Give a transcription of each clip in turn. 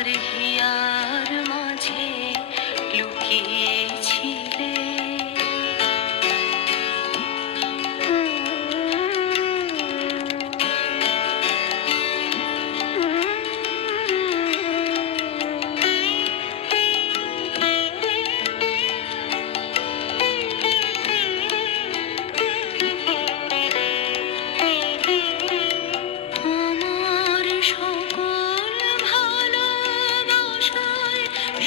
আমার হিয়ার মাঝে লুকিয়েছিলে। আমার সকল ভালোবাসায়,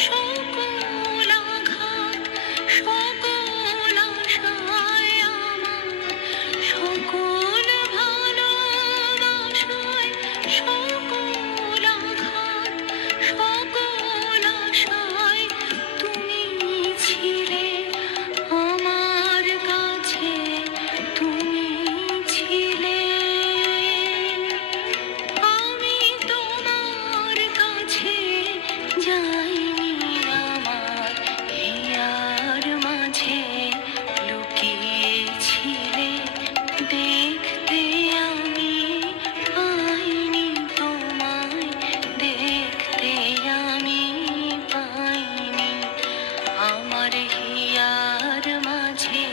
সকল আঘাত, সকল আশায়, আমার সকল ভালোবাসায়, সকল আঘাত, সকল আশায় তুমি ছিলে আমার কাছে, তুমি ছিলে। আমি তোমার কাছে যাইনি, আমার হিয়ার মাঝে লুকিয়েছিলে। দেখতে আমি পাইনি তোমায়, দেখতে আমি পাইনি, আমার হিয়ার মাঝে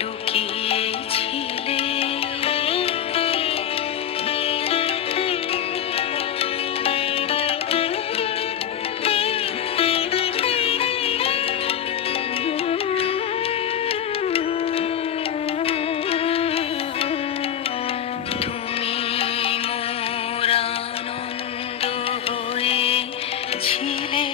লুকিয়েছিলে। তুমি মোর আনন্দ হয়েছিলে।